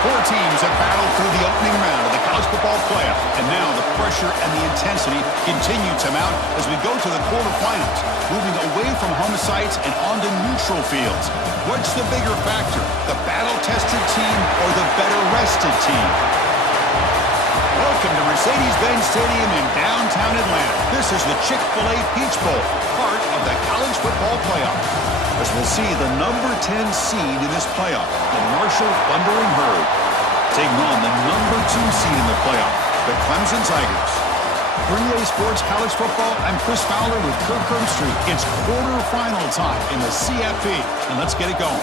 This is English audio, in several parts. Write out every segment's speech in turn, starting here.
Four teams have battled through the opening round of the college football playoff, and now the pressure and the intensity continue to mount as we go to the quarterfinals, moving away from home sites and onto neutral fields. What's the bigger factor, the battle-tested team or the better-rested team? Welcome to Mercedes-Benz Stadium in downtown Atlanta. This is the Chick-fil-A Peach Bowl, part of the college football playoff. As we'll see the number 10 seed in this playoff, the Marshall Thundering Herd, taking on the number 2 seed in the playoff, the Clemson Tigers. For EA Sports College Football, I'm Chris Fowler with Kirk Herbstreit. It's quarterfinal time in the CFP, and let's get it going.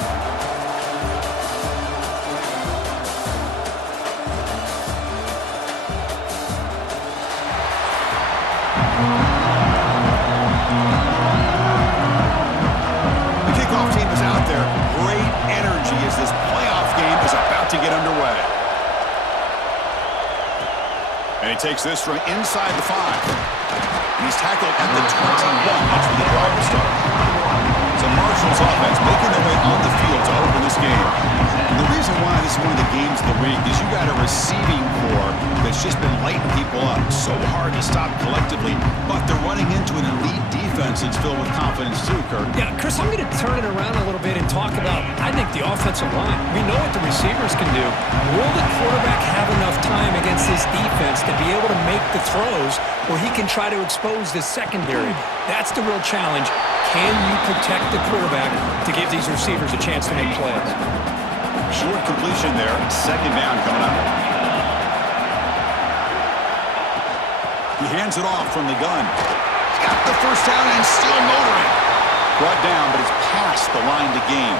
This playoff game is about to get underway. And he takes this from inside the 5. And he's tackled at the 21. That's where the drive will start. So Marshall's offense making their way on the field to open this game. And the reason why this is one of the games of the week is you got a receiving corps that's just been lighting people up. So hard to stop collectively, but they're running into an elite defense that's filled with confidence too, Kirk. Yeah, Chris, I'm going to turn it around a little bit and talk about, I think, the offensive line. We know what the receivers can do. Will the quarterback have enough time against this defense to be able to make the throws where he can try to expose the secondary? That's the real challenge. Can you protect the quarterback to give these receivers a chance to make plays? Short completion there. Second down coming up. He hands it off from the gun. He's got the first down and still motoring. Brought down, but it's past the line to gain.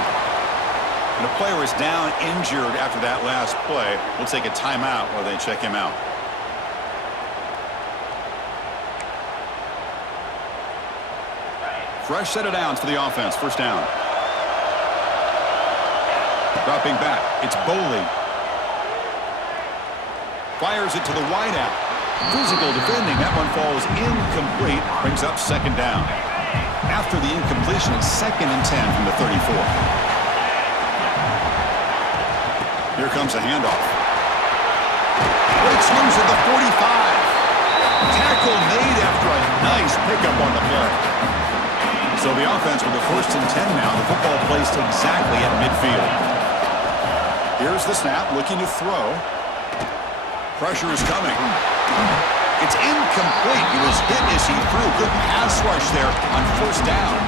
And a player is down injured after that last play. We'll take a timeout while they check him out. Fresh set of downs for the offense. First down. Dropping back. It's Boley. Fires it to the wideout. Physical defending. That one falls incomplete. Brings up second down. After the incompletion, it's 2nd and 10 from the 34. Here comes a handoff. Breaks loose at the 45. Tackle made after a nice pickup on the play. So the offense with the 1st and 10 now. The football placed exactly at midfield. Here's the snap, looking to throw. Pressure is coming. It's incomplete. He was hit as he threw. Good pass rush there on 1st down.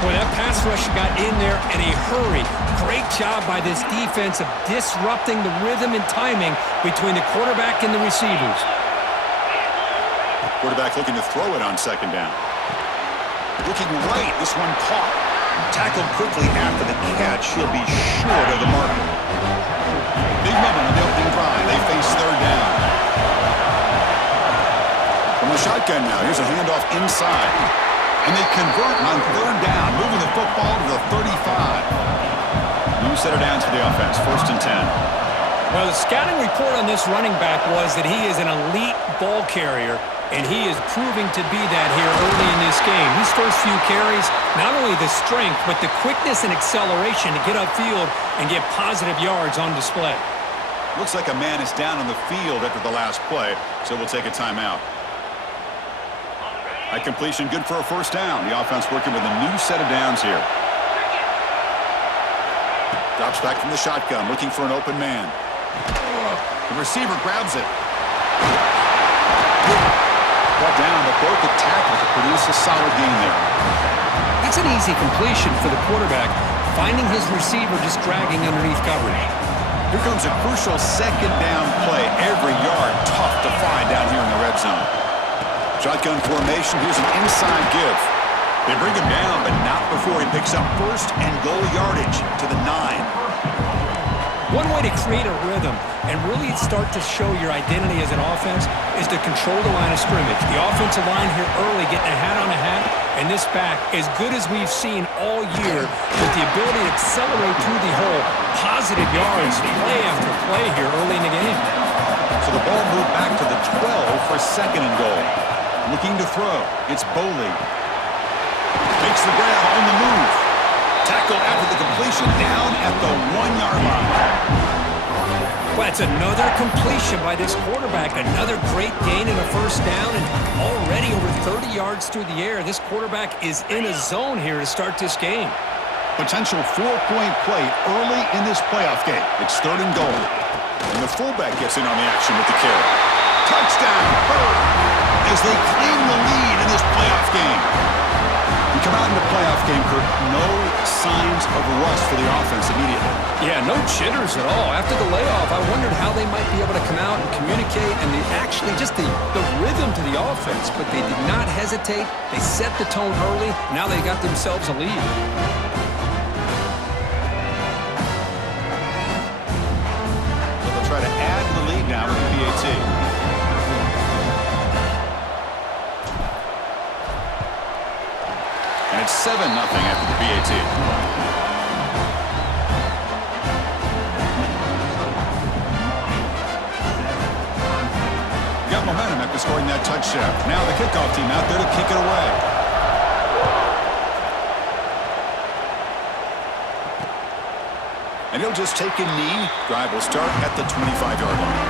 Boy, that pass rush got in there in a hurry. Great job by this defense of disrupting the rhythm and timing between the quarterback and the receivers. Quarterback looking to throw it on 2nd down. Looking right, this one caught. Tackled quickly after the catch. He'll be short of the marker. Big moment on the opening drive. They face 3rd down. From the shotgun now, here's a handoff inside. And they convert on 3rd down, moving the football to the 35. New set of downs for the offense, 1st and 10. Well, the scouting report on this running back was that he is an elite ball carrier, and he is proving to be that here early in this game. These first few carries, not only the strength, but the quickness and acceleration to get upfield and get positive yards on display. Looks like a man is down on the field after the last play, so we'll take a timeout. At completion, good for a 1st down. The offense working with a new set of downs here. Drops back from the shotgun, looking for an open man. The receiver grabs it. Brought down, but broke the tackle to produce a solid gain there. That's an easy completion for the quarterback, finding his receiver just dragging underneath coverage. Here comes a crucial 2nd down play. Every yard tough to find down here in the red zone. Shotgun formation. Here's an inside give. They bring him down, but not before he picks up 1st and goal yardage to the 9. One way to create a rhythm and really start to show your identity as an offense is to control the line of scrimmage. The offensive line here early getting a hat on a hat, and this back, as good as we've seen all year, with the ability to accelerate through the hole, positive yards, play after play here early in the game. So the ball moved back to the 12 for 2nd and goal. Looking to throw. It's Boley. Makes the grab on the move. Tackled after the completion down at the 1-yard line. Well, that's another completion by this quarterback. Another great gain and a first down, and already over 30 yards through the air. This quarterback is in a zone here to start this game. Potential 4-point play early in this playoff game. It's 3rd and goal. And the fullback gets in on the action with the carry. Touchdown, Bird, as they claim the lead in this playoff game. We come out in the playoff game, Kurt, no signs of rust for the offense immediately. Yeah, no jitters at all. After the layoff, I wondered how they might be able to come out and communicate and the rhythm to the offense, but they did not hesitate. They set the tone early. Now they got themselves a lead. Try to add to the lead now with the PAT. And it's 7-0 after the PAT. Got momentum after scoring that touchdown. Now the kickoff team out there to kick it away. And he'll just take a knee. Drive will start at the 25-yard line.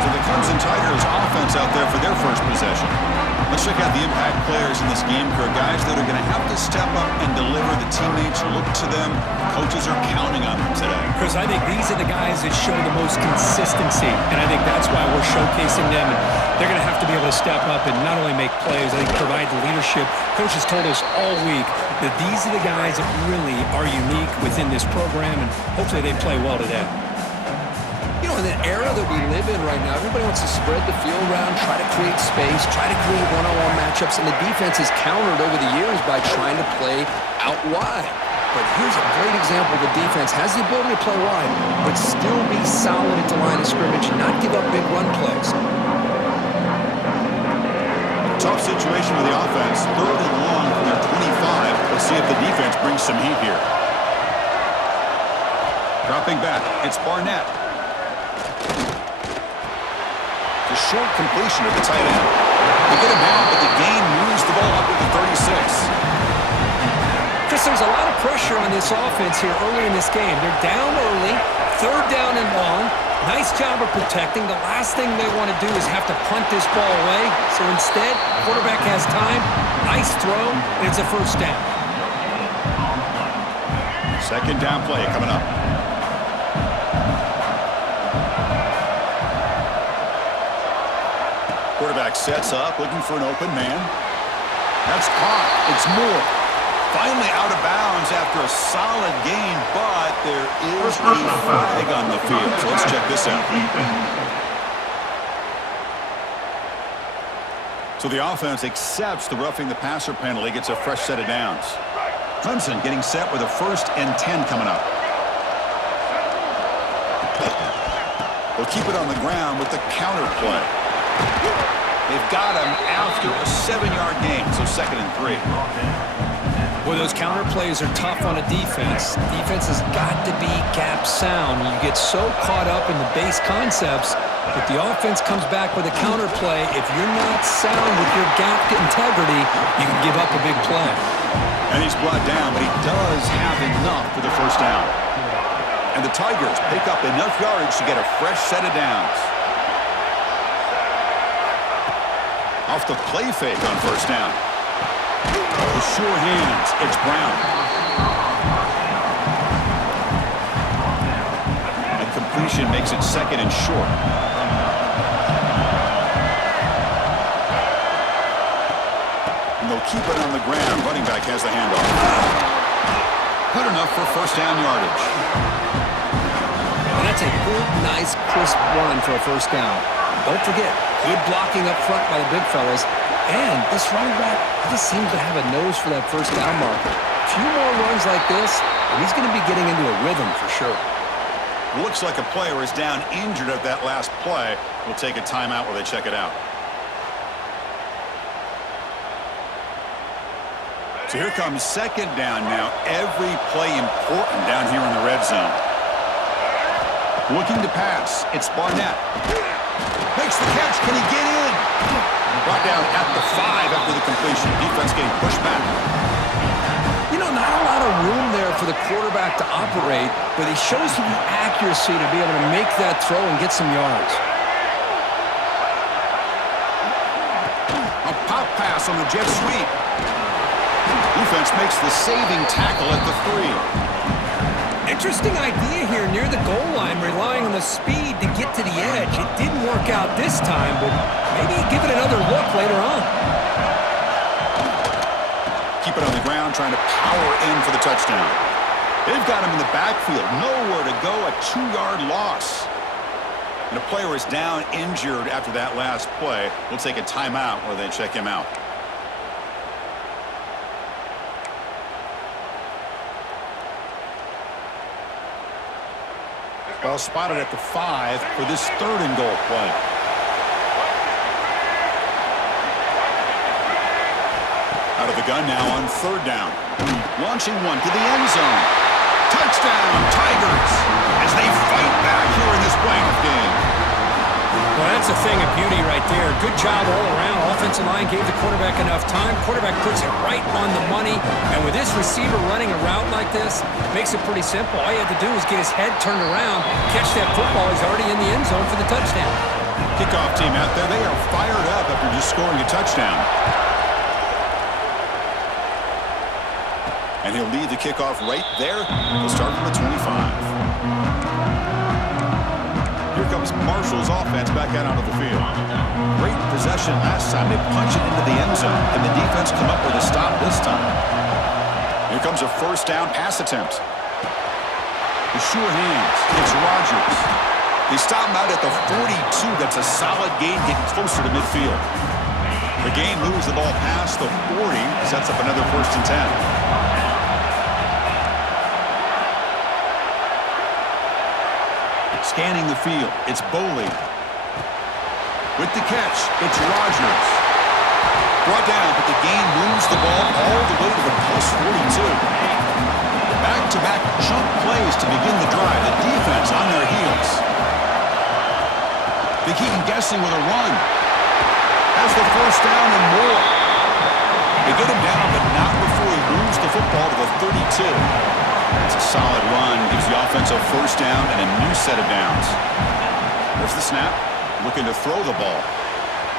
So the Clemson Tigers offense out there for their first possession. Let's check out the impact players in this game, Kurt. Guys that are going to have to step up and deliver. The teammates look to them. Coaches are counting on them today. Chris, I think these are the guys that show the most consistency, and I think that's why we're showcasing them. They're going to have to be able to step up and not only make plays, I think provide the leadership. Coaches told us all week that these are the guys that really are unique within this program, and hopefully they play well today. You know, in the era that we live in right now, everybody wants to spread the field around, try to create space, try to create one-on-one matchups, and the defense has countered over the years by trying to play out wide. But here's a great example. The defense has the ability to play wide, but still be solid at the line of scrimmage and not give up big run plays. Tough situation for the offense. 3rd and long from their 25. Let's see if the defense brings some heat here. Dropping back, it's Barnett. The short completion of the tight end. They get him down, but the gain moves the ball up to the 36. Chris, there's a lot of pressure on this offense here early in this game. They're down early, 3rd down and long. Nice job of protecting. The last thing they want to do is have to punt this ball away. So instead, quarterback has time. Nice throw, and it's a first down. 2nd down play coming up. Quarterback sets up, looking for an open man. That's caught. It's Moore. Finally out of bounds after a solid gain, but there is a flag on the field. So let's check this out. So the offense accepts the roughing the passer penalty, gets a fresh set of downs. Clemson getting set with a 1st and 10 coming up. They'll keep it on the ground with the counter play. They've got him after a 7-yard gain, so 2nd and 3. Boy, those counter plays are tough on a defense. Defense has got to be gap sound. You get so caught up in the base concepts that the offense comes back with a counter play. If you're not sound with your gap integrity, you can give up a big play. And he's brought down, but he does have enough for the first down. And the Tigers pick up enough yardage to get a fresh set of downs. Off the play fake on first down. With sure hands, it's Brown. And completion makes it 2nd and short. And they'll keep it on the ground. Running back has the handoff. Good enough for first down yardage. And that's a good, nice, crisp run for a first down. Don't forget, good blocking up front by the big fellas. And this running back just seems to have a nose for that first down marker. A few more runs like this, and he's going to be getting into a rhythm for sure. Looks like a player is down injured at that last play. We'll take a timeout while they check it out. So here comes 2nd down now. Every play important down here in the red zone. Looking to pass. It's Barnett. Makes the catch. Can he get in? Brought down at the 5 after the completion. Defense getting pushed back. You know, not a lot of room there for for the quarterback to operate, but he shows you the accuracy to be able to make that throw and get some yards. A pop pass on the jet sweep. Defense makes the saving tackle at the 3. Interesting idea here near the goal line, relying on the speed to get to the edge. It didn't work out this time, but maybe give it another look later on. Keep it on the ground, trying to power in for the touchdown. They've got him in the backfield. Nowhere to go, a 2-yard loss. And a player is down injured after that last play. We'll take a timeout where they check him out. Ball spotted at the 5 for this 3rd and goal play. Out of the gun now on 3rd down. Launching one to the end zone. Touchdown, Tigers, as they fight back here in this playoff game. Well, that's a thing of beauty right there. Good job all around. Offensive line gave the quarterback enough time. Quarterback puts it right on the money. And with this receiver running a route like this, makes it pretty simple. All you have to do is get his head turned around, catch that football. He's already in the end zone for the touchdown. Kickoff team out there, they are fired up after just scoring a touchdown. And he'll lead the kickoff right there. He'll start from the 25. Here comes Marshall's offense back out onto the field. Great possession last time. They punch it into the end zone. Can the defense come up with a stop this time? Here comes a 1st down pass attempt. The sure hands. It's Rodgers. They stop him out at the 42. That's a solid gain, getting closer to midfield. The game moves the ball past the 40. Sets up another 1st and 10. Scanning the field, it's Boley. With the catch, it's Rodgers. Brought down, but the gain moves the ball all the way to the +42. Back-to-back chunk plays to begin the drive. The defense on their heels. They keep him guessing with a run. Has the 1st down and more. They get him down, but not before he moves the football to the 32. It's a solid run, gives the offense a 1st down and a new set of downs. There's the snap, looking to throw the ball.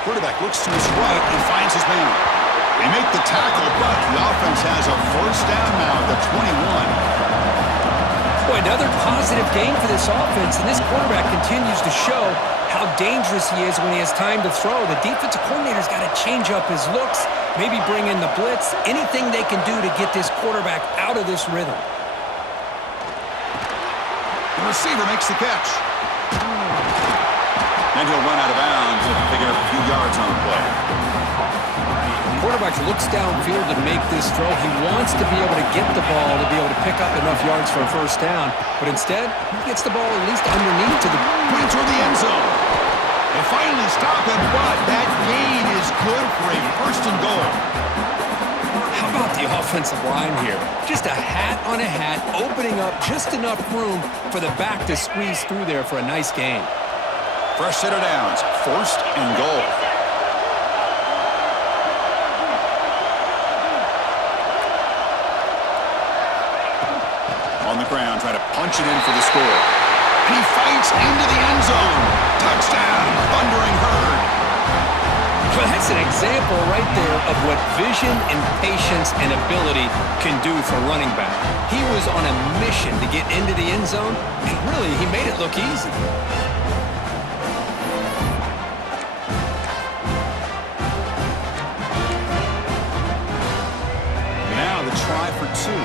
Quarterback looks to his right and finds his man. They make the tackle, but the offense has a 1st down now at the 21. Boy, another positive game for this offense, and this quarterback continues to show how dangerous he is when he has time to throw. The defensive coordinator's got to change up his looks, maybe bring in the blitz, anything they can do to get this quarterback out of this rhythm. The receiver makes the catch. And he'll run out of bounds, picking up a few yards on the play. The quarterback looks downfield to make this throw. He wants to be able to get the ball to be able to pick up enough yards for a 1st down. But instead, he gets the ball at least underneath to the point toward the end zone. They finally stop him, but that gain is good for a 1st and goal. How about the offensive line here? Just a hat on a hat, opening up just enough room for the back to squeeze through there for a nice gain. Fresh set of downs, 1st and goal. On the ground, trying to punch it in for the score. And he fights into the end zone. Touchdown, Thundering Herd. Well, that's an example right there of what vision and patience and ability can do for running back. He was on a mission to get into the end zone, and really, he made it look easy. Now the try for 2.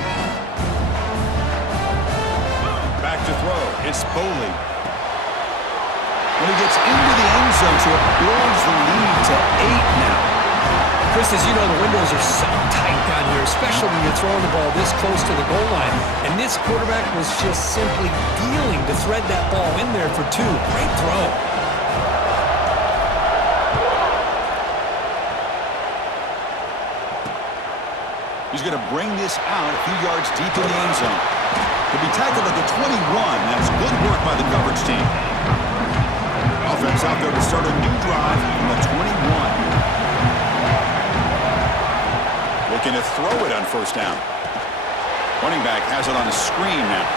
Back to throw. It's Boley. When he gets into the end zone, so it builds the lead to 8 now. Chris, as you know, the windows are so tight down here, especially when you're throwing the ball this close to the goal line. And this quarterback was just simply dealing to thread that ball in there for 2. Great throw. He's going to bring this out a few yards deep in the end zone. He'll be tackled at the 21. That's good work by the coverage team. Offense out there to start a new drive from the 21. Looking to throw it on 1st down. 20 running back has it on a screen now.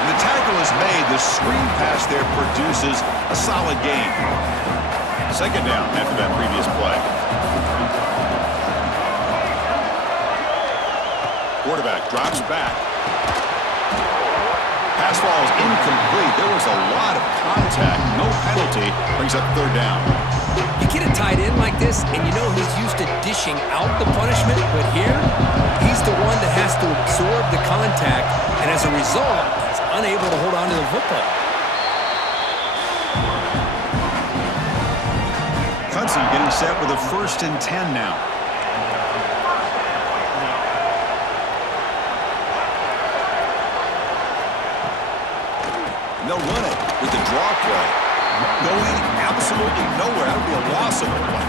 And the tackle is made. The screen pass there produces a solid gain. Second down after that previous play. Quarterback drops back. Pass ball is incomplete. There was a lot of contact. No penalty. Brings up third down. You get a tight end like this, and you know he's used to dishing out the punishment, but here, he's the one that has to absorb the contact, and as a result, he's unable to hold on to the football. Hudson getting set with a 1st and 10 now. And they'll run it with the draw play. Going absolutely nowhere. That would be a loss of a play.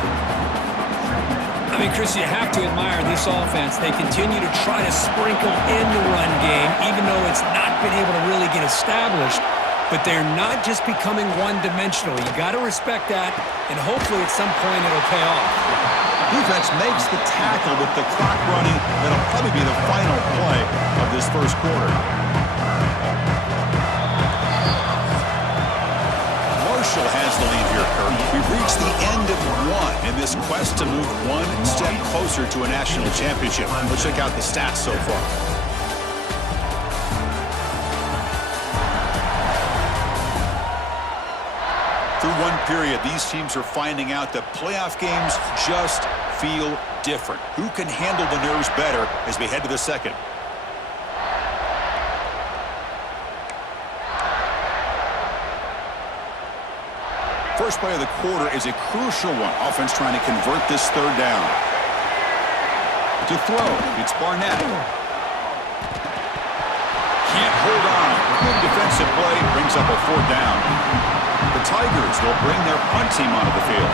I mean, Chris, you have to admire this offense. They continue to try to sprinkle in the run game, even though it's not been able to really get established. But they're not just becoming one-dimensional. You got to respect that, and hopefully at some point it'll pay off. Defense makes the tackle with the clock running. That'll probably be the final play of this first quarter. Marshall has the lead here, Kirk. We've reached the end of one in this quest to move one step closer to a national championship. Let's check out the stats so far. Through one period, these teams are finding out that playoff games just feel different. Who can handle the nerves better as we head to the second? First play of the quarter is a crucial one. Offense trying to convert this third down. To throw, it's Barnett. Can't hold on. Good defensive play brings up a 4th down. The Tigers will bring their punt team onto the field.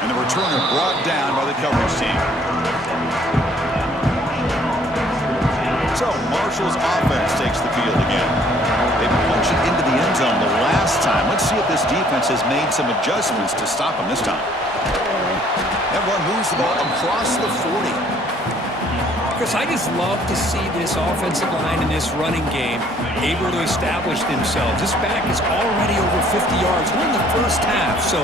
And the returner brought down by the coverage team. So Marshall's offense takes the field again. They punched it into the end zone the last time. Let's see if this defense has made some adjustments to stop them this time. That one moves the ball across the 40. Chris, I just love to see this offensive line in this running game able to establish themselves. This back is already over 50 yards. We're in the first half, so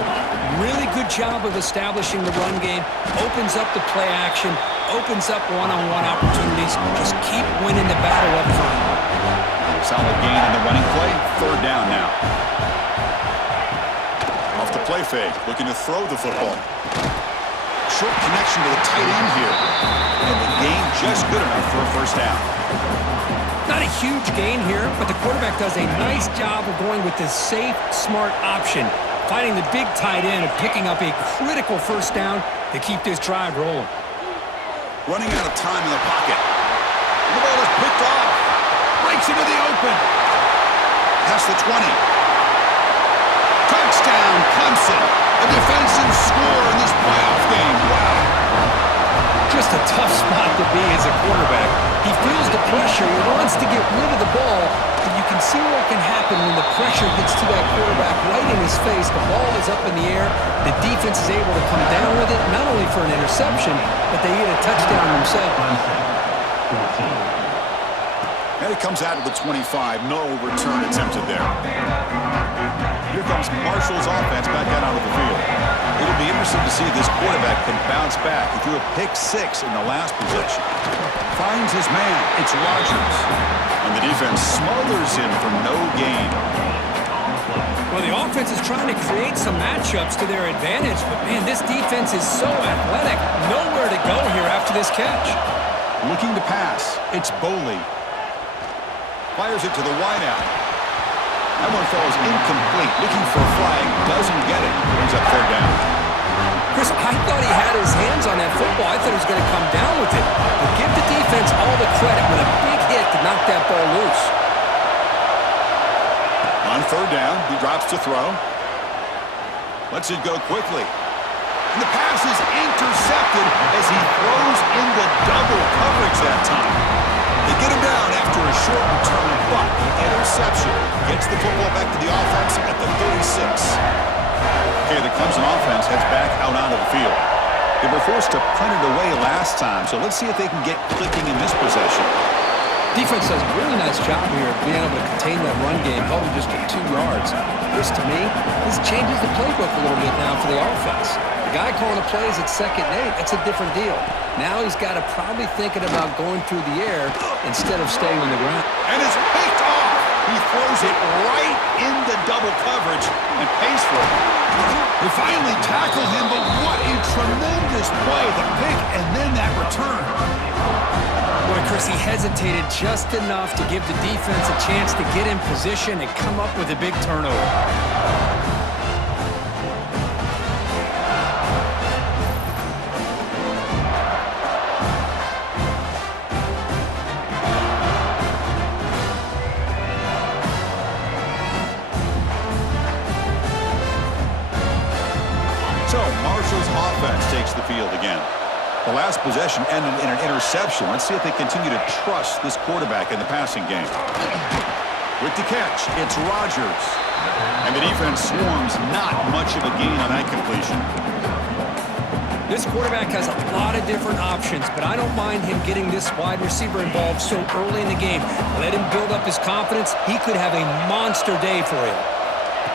really good job of establishing the run game. Opens up the play action, opens up one-on-one opportunities. Just keep winning the battle up front. Solid gain in the running play. Third down now. Off the play fake, looking to throw the football. Short connection to the tight end here. And the gain just good enough for a first down. Not a huge gain here, but the quarterback does a nice job of going with the safe, smart option, finding the big tight end and picking up a critical first down to keep this drive rolling. Running out of time in the pocket. The ball is picked off. Breaks into the open. Past the 20. Touchdown, Clemson. A defensive score in this playoff game. Wow. Just a tough spot to be as a quarterback. He feels the pressure. He wants to get rid of the ball, but you can see what can happen when the pressure gets to that quarterback right in his face. The ball is up in the air. The defense is able to come down with it, not only for an interception, but they get a touchdown themselves. And it comes out of the 25. No return attempted there. Here comes Marshall's offense back out onto the field. It'll be interesting to see if this quarterback can bounce back. He threw a pick-6 in the last possession. Finds his man. It's Rodgers. And the defense smothers him for no gain. Well, the offense is trying to create some matchups to their advantage, but, man, this defense is so athletic. Nowhere to go here after this catch. Looking to pass. It's Boley. Fires it to the wideout. That one falls incomplete. Looking for a flag. Doesn't get it. Brings up third down. Chris, I thought he had his hands on that football. I thought he was going to come down with it. But give the defense all the credit with a big hit to knock that ball loose. On third down, he drops to throw. Lets it go quickly. And the pass is intercepted as he throws into double coverage that time. They get him down after a short return, but the interception gets the football back to the offense at the 36. Okay, the Clemson offense heads back out onto the field. They were forced to punt it away last time, so let's see if they can get clicking in this possession. Defense does a really nice job here of being able to contain that run game, held them just at 2 yards. This, to me, this changes the playbook a little bit now for the offense. The guy calling the plays at 2nd and 8, that's a different deal. Now he's got to probably thinking about going through the air instead of staying on the ground. And it's picked off. He throws it right into double coverage and pays for it. They finally tackle him, but what a tremendous play. The pick and then that return. Boy, Chris, he hesitated just enough to give the defense a chance to get in position and come up with a big turnover. So Marshall's offense takes the field again. The last possession ended in an interception. Let's see if they continue to trust this quarterback in the passing game. With the catch, it's Rodgers. And the defense swarms, not much of a gain on that completion. This quarterback has a lot of different options, but I don't mind him getting this wide receiver involved so early in the game. Let him build up his confidence. He could have a monster day for him.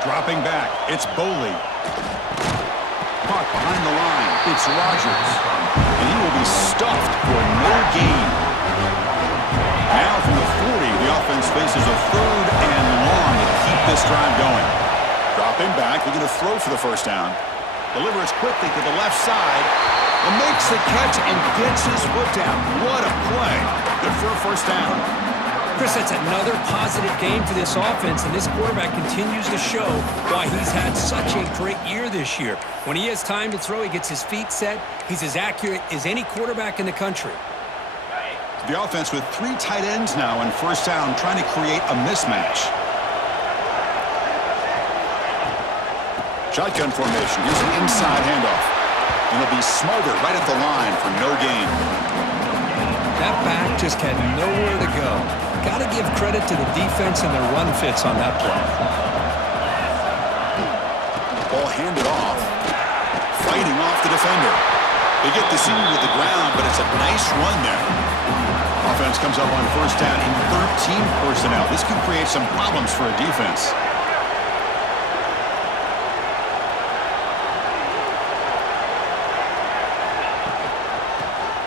Dropping back, it's Boley. Caught behind the line, it's Rodgers. And he will be stuffed for no gain. Now from the 40, the offense faces a 3rd and long to keep this drive going. Dropping back, they're going to throw for the first down. Delivers quickly to the left side. And makes the catch and gets his foot down. What a play. Good for a first down. Chris, that's another positive game for this offense, and this quarterback continues to show why he's had such a great year this year. When he has time to throw, he gets his feet set. He's as accurate as any quarterback in the country. The offense with 3 tight ends now on first down, trying to create a mismatch. Shotgun formation. Here's an inside handoff. And it'll be smothered right at the line for no gain. That back just had nowhere to go. Got to give credit to the defense and their run fits on that play. Ball handed off. Fighting off the defender. They get the senior to the ground, but it's a nice run there. Offense comes up on first down in 13 personnel. This can create some problems for a defense.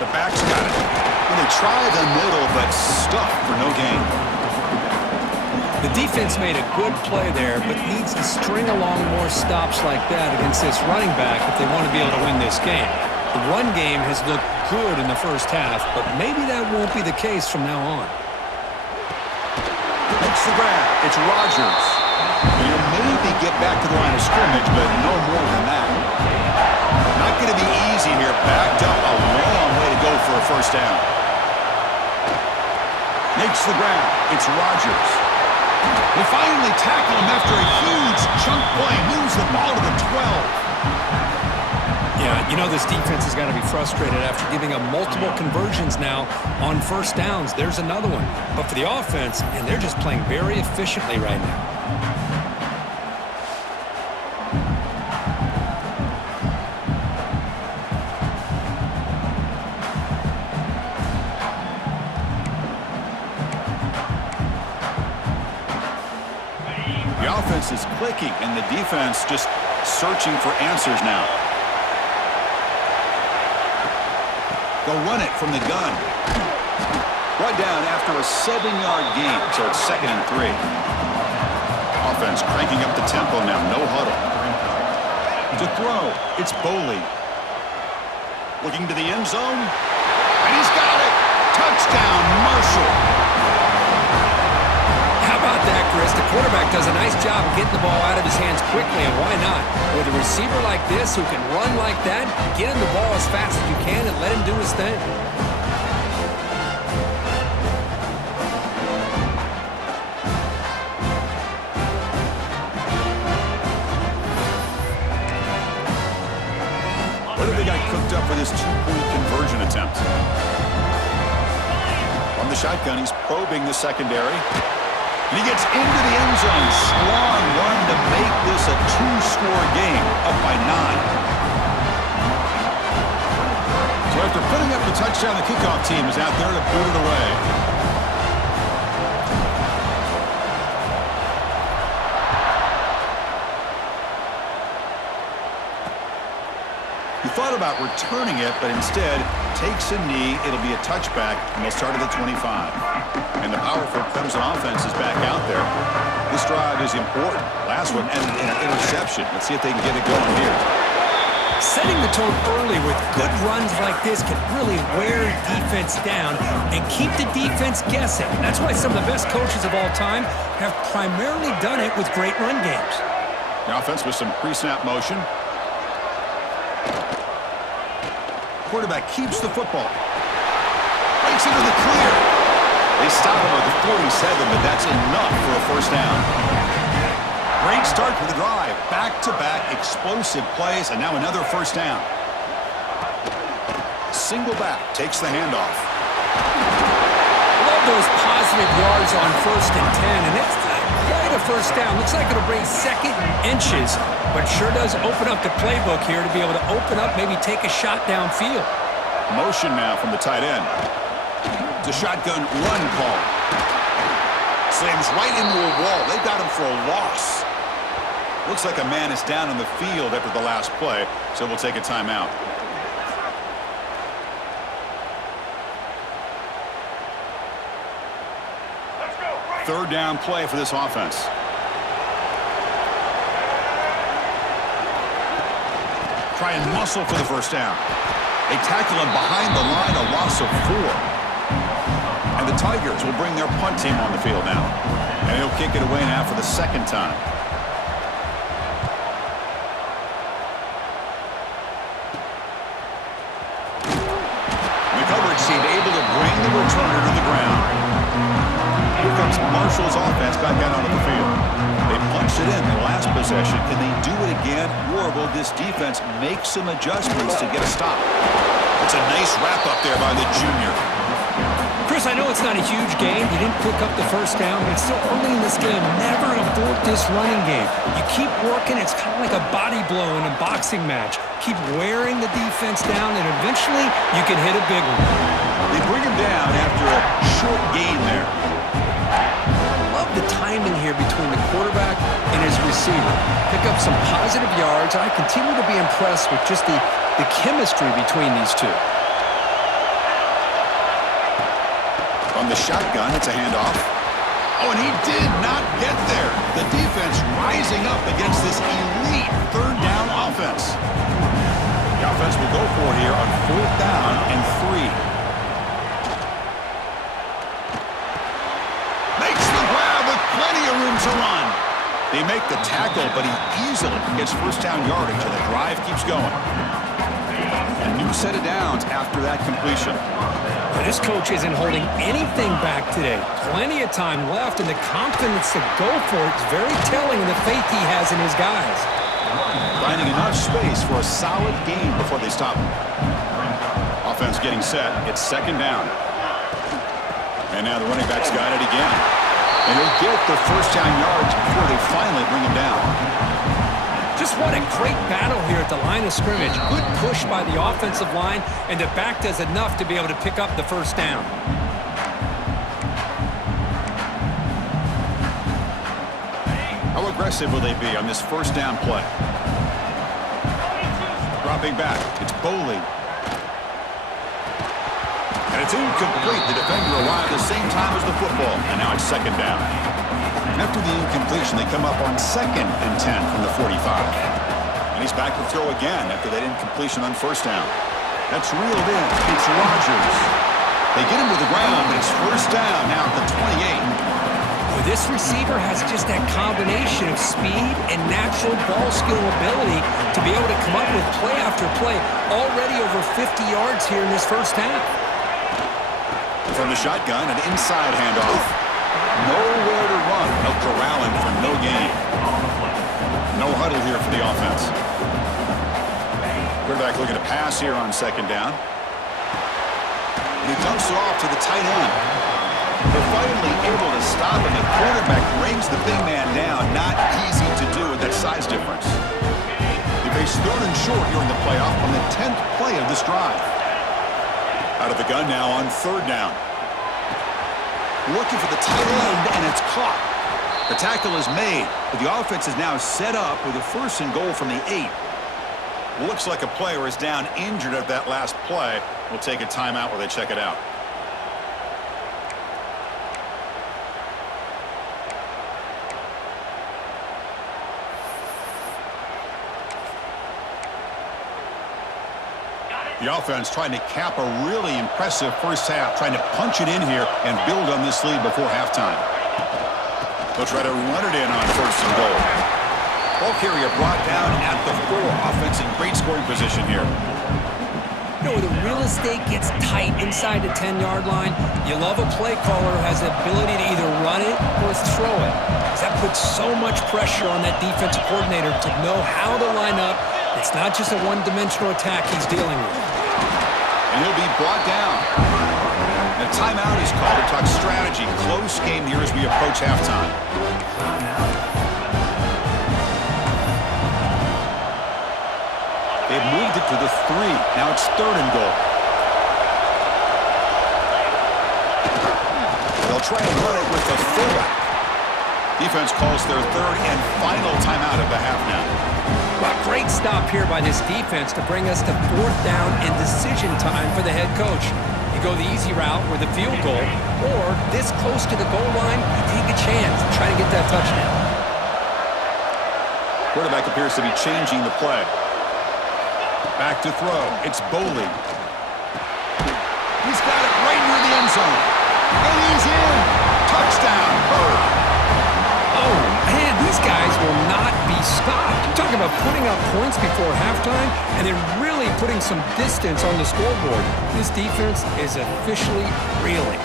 The back's got it. And they try the middle, but stuffed for no gain. The defense made a good play there, but needs to string along more stops like that against this running back if they want to be able to win this game. The run game has looked good in the first half, but maybe that won't be the case from now on. Makes the grab. It's Rodgers. He'll maybe get back to the line of scrimmage, but no more than that. Not going to be easy here. Backed up a long way to go for a first down. Makes the grab. It's Rodgers. They finally tackle him after a huge chunk play. Moves the ball to the 12. Yeah, you know this defense has got to be frustrated after giving up multiple conversions now on first downs. There's another one. But for the offense, and they're just playing very efficiently right now. The offense is clicking, and the defense just searching for answers now. They'll run it from the gun. Brought down after a 7-yard gain, so it's 2nd and 3. Offense cranking up the tempo now, no huddle. To throw, it's Boley. Looking to the end zone, and he's got it. Touchdown, Marshall. How about that, Chris? The quarterback does a nice job of getting the ball out of his hands quickly, and why not? With a receiver like this who can run like that, get him the ball as fast as you can and let him do his thing. What have they got cooked up for this 2-point conversion attempt? From the shotgun. He's probing the secondary. And he gets into the end zone. Strong run to make this a two-score game, up by 9. So after putting up the touchdown, the kickoff team is out there to boot it away. He thought about returning it, but instead takes a knee. It'll be a touchback, and they'll start at the 25. And the powerful Clemson offense is back out there. This drive is important. Last one ended in an interception. Let's see if they can get it going here. Setting the tone early with good runs like this can really wear defense down and keep the defense guessing. That's why some of the best coaches of all time have primarily done it with great run games. The offense with some pre-snap motion. Quarterback keeps the football. Breaks into the clear. They stop him at the 47, but that's enough for a first down. Great start for the drive. Back-to-back explosive plays, and now another first down. Single back takes the handoff. Love those positive yards on 1st and 10, and it's not quite a first down. Looks like it'll bring second and inches, but sure does open up the playbook here to be able to open up, maybe take a shot downfield. Motion now from the tight end. It's a shotgun run call. Slams right into a wall. They got him for a loss. Looks like a man is down on the field after the last play, so we'll take a timeout. Third down play for this offense. Try and muscle for the first down. They tackle him behind the line, a loss of 4. And the Tigers will bring their punt team on the field now. And he'll kick it away now for the second time. The coverage team able to bring the returner to the ground. Here comes Marshall's offense back out onto the field. They punched it in the last possession. Can they do it again? Or will this defense make some adjustments to get a stop? It's a nice wrap-up there by the junior. Chris, I know it's not a huge game. You didn't pick up the first down, but it's still early in this game. Never abort this running game. You keep working. It's kind of like a body blow in a boxing match. Keep wearing the defense down, and eventually you can hit a big one. They bring him down after a short gain there. Love the timing here between the quarterback and his receiver. Pick up some positive yards. I continue to be impressed with just the chemistry between these two. From the shotgun, it's a handoff. Oh, and he did not get there. The defense rising up against this elite third down offense. The offense will go for it here on 4th down and 3. Makes the grab with plenty of room to run. They make the tackle, but he easily gets first down yardage, and the drive keeps going. A new set of downs after that completion. This coach isn't holding anything back today. Plenty of time left, and the confidence to go for it is very telling of the faith he has in his guys. Finding enough space for a solid gain before they stop him. Offense getting set. It's second down. And now the running back's got it again. And he'll get the first down yards before they finally bring him down. Just what a great battle here at the line of scrimmage. Good push by the offensive line, and the back does enough to be able to pick up the first down. How aggressive will they be on this first down play? Dropping back, it's Boley. And it's incomplete. The defender arrived at the same time as the football, and now it's second down. After the incompletion, they come up on 2nd and 10 from the 45. And he's back to throw again after that incompletion on first down. That's reeled in. It's Rodgers. They get him to the ground, but it's first down now at the 28. Well, this receiver has just that combination of speed and natural ball skill ability to be able to come up with play after play. Already over 50 yards here in this first half. From the shotgun, an inside handoff. Nowhere to run. They'll corral him for no gain. No huddle here for the offense. Quarterback looking to pass here on second down. And he dumps it off to the tight end. They're finally able to stop, and the quarterback brings the big man down. Not easy to do with that size difference. They face 3rd and short here in the playoff on the 10th play of this drive. Out of the gun now on 3rd down. Looking for the tight end, and it's caught. The tackle is made, but the offense is now set up with a 1st and goal from the 8. Looks like a player is down injured at that last play. We'll take a timeout while they check it out. The offense trying to cap a really impressive first half, trying to punch it in here and build on this lead before halftime. They'll try to run it in on 1st and goal. Ball carrier brought down at the 4. Offense in great scoring position here. You know, where the real estate gets tight inside the 10-yard line, you love a play caller who has the ability to either run it or throw it. Because that puts so much pressure on that defensive coordinator to know how to line up. It's not just a one-dimensional attack he's dealing with. And he'll be brought down. And a timeout is called to talk strategy. Close game here as we approach halftime. They've moved it to the 3. Now it's 3rd and goal. They'll try and run it with the fullback. Defense calls their 3rd and final timeout of the half now. Well, great stop here by this defense to bring us to 4th down and decision time for the head coach. You go the easy route with a field goal, or this close to the goal line, you take a chance and try to get that touchdown. Quarterback appears to be changing the play. Back to throw. It's Boley. He's got it right near the end zone. And he's in. Touchdown. Oh, man, these guys will not be stopped. Talking about putting up points before halftime and then really putting some distance on the scoreboard. This defense is officially reeling.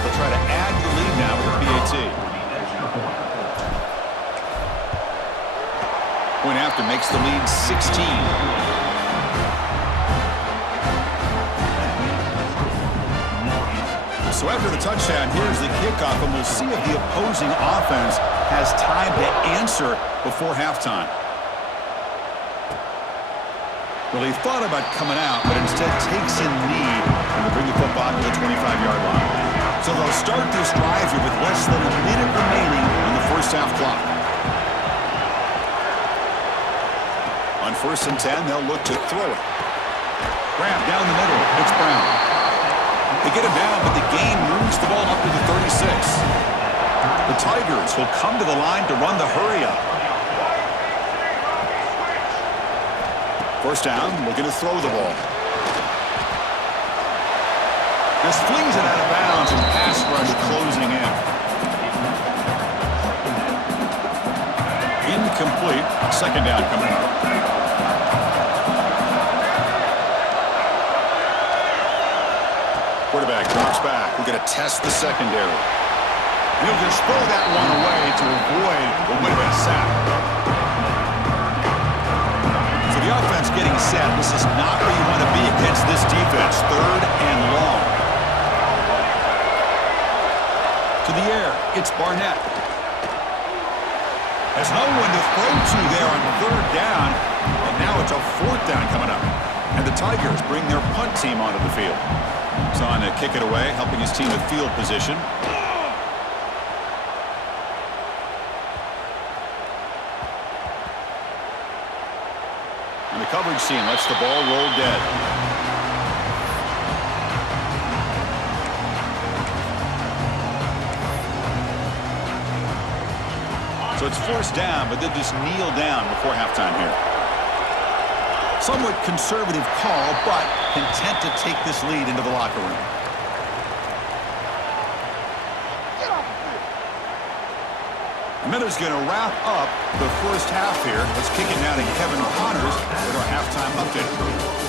They'll try to add to the lead now with the PAT. Point after makes the lead 16. So after the touchdown, here's the kickoff, and we'll see if the opposing offense has time to answer before halftime. Well, he thought about coming out, but instead takes in lead and will bring the football to the 25-yard line. So they'll start this drive here with less than a minute remaining on the first half clock. On 1st and 10, they'll look to throw it. Grab down the middle. It's Brown. They get him down, but the gain moves the ball up to the 36. The Tigers will come to the line to run the hurry-up. 1st down, looking to throw the ball. Just flings it out of bounds, and pass rush closing in. Incomplete. 2nd down coming up. Quarterback drops back. We're going to test the secondary. And he'll just throw that one away to avoid what would have been a sack. So the offense getting set. This is not where you want to be against this defense. 3rd and long. To the air. It's Barnett. There's no one to throw to there on 3rd down. And now it's a 4th down coming up. And the Tigers bring their punt team onto the field. He's on to kick it away, helping his team with field position. And the coverage team lets the ball roll dead. So it's 1st down, but they'll just kneel down before halftime here. Somewhat conservative call, but content to take this lead into the locker room. And then is going to wrap up the first half here. Let's kick it down to Kevin Connors with our halftime update.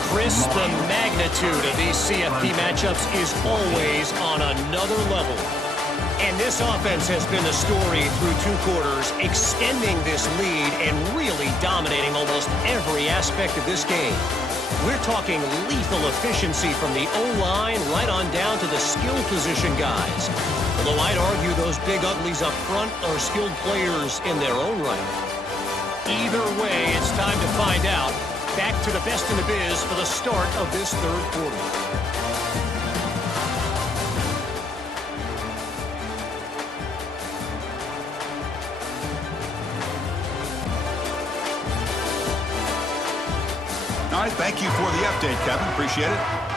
Chris, the magnitude of these CFP matchups is always on another level. And this offense has been the story through 2 quarters, extending this lead and really dominating almost every aspect of this game. We're talking lethal efficiency from the O-line right on down to the skill position guys. Although I'd argue those big uglies up front are skilled players in their own right. Either way, it's time to find out. Back to the best in the biz for the start of this 3rd quarter. All right, thank you for the update, Kevin. Appreciate it.